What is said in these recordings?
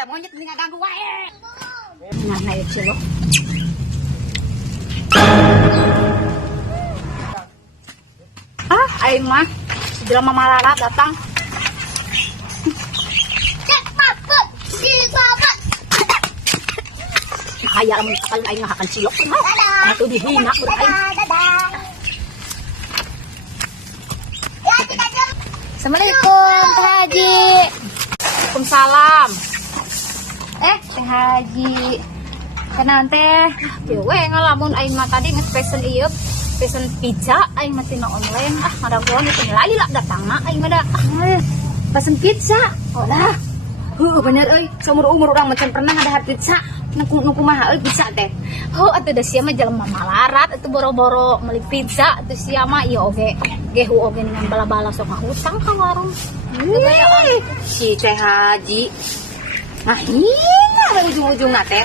eta monyet geuning ngaganggu wae. Nah, naik cilok. Aing mah jelema malarat datang. Haya lamun kalian aing ngahakan cilok mah. Atuh dihina urang aing. Assalamualaikum Teh Haji. Waalaikumsalam. Teh Haji. Kenaon teh? Kieu we ngalamun aing mah tadi geus pesen ieu, pesen pizza aing mah tina online. Ngadaguan itu nilai lah datangna aing mah da. Pesen pizza. Oh lah. Heuh bener euy, seumur-umur urang mah pernah ngadahar pizza. Nu kumaha euy pizza teh? Atuh da sia mah jelema malarat atuh boro-boro meuli pizza atuh sia mah ieu oge gehu oge dengan bala-bala sok ngahutang ka warung. Si Teh Haji. Nah, hina we ujung-ujungna teh.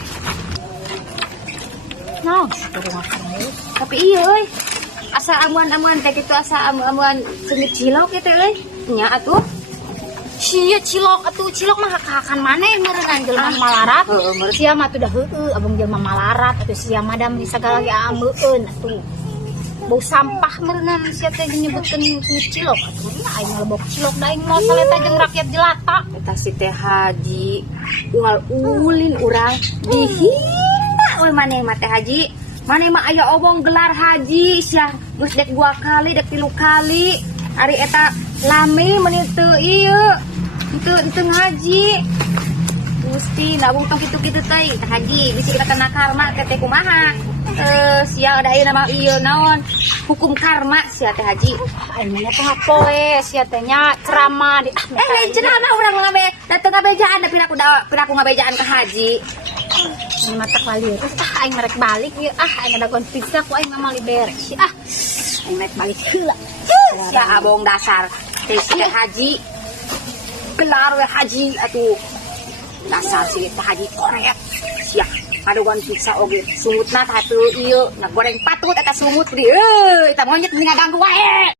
Naon kudu ngakan euy. Tapi ieu euy. Asa amuan-amuan teh kitu asa amuan seumit cilok kitu euy. Nya atuh. Sia cilok atuh cilok mah hak-hakan maneh meureun jelema malarat. Heeh, meureun. Sia mah tuh dah heueuh abang jelema malarat atuh sia mah da meni sagala ge ameueun atuh. Bau sampah meureun sia teh nyebutkeun cilok atuh nya aing lebok cilok da aing mau saleta jeung rakyat jelata. Eta si Teh Haji unggal ulin urang dihina we maneh mah Teh Haji. Maneh mah aya obong gelar haji sia geus dek 2 kali dek 3 kali. Ari eta lami meuni teu ieu. Teu ngaji. Gusti nabung tong kitu-kitu teh Teh Haji bisi kita kena karma teh kumaha. Sia ada ieu nama ieu naon? Hukum karma sia Teh Haji. Aing mah teh poe sia teh nya ceramah di Lain cenah urang ngabe datang ngabejaan da piraku ngabejaan ke haji. Ini mata kali terus aing merek balik ieu aing ada pizza ku aing mah beres Aing naik balik heula. Sia abong dasar teh si Teh Haji. Gelar we haji atuh. Dasar si Teh Haji korek. Sia kadogan pizza oge sumutna tah teu ieu, na goreng patut eta sumut di. Eta monyet geuning ngaganggu wae.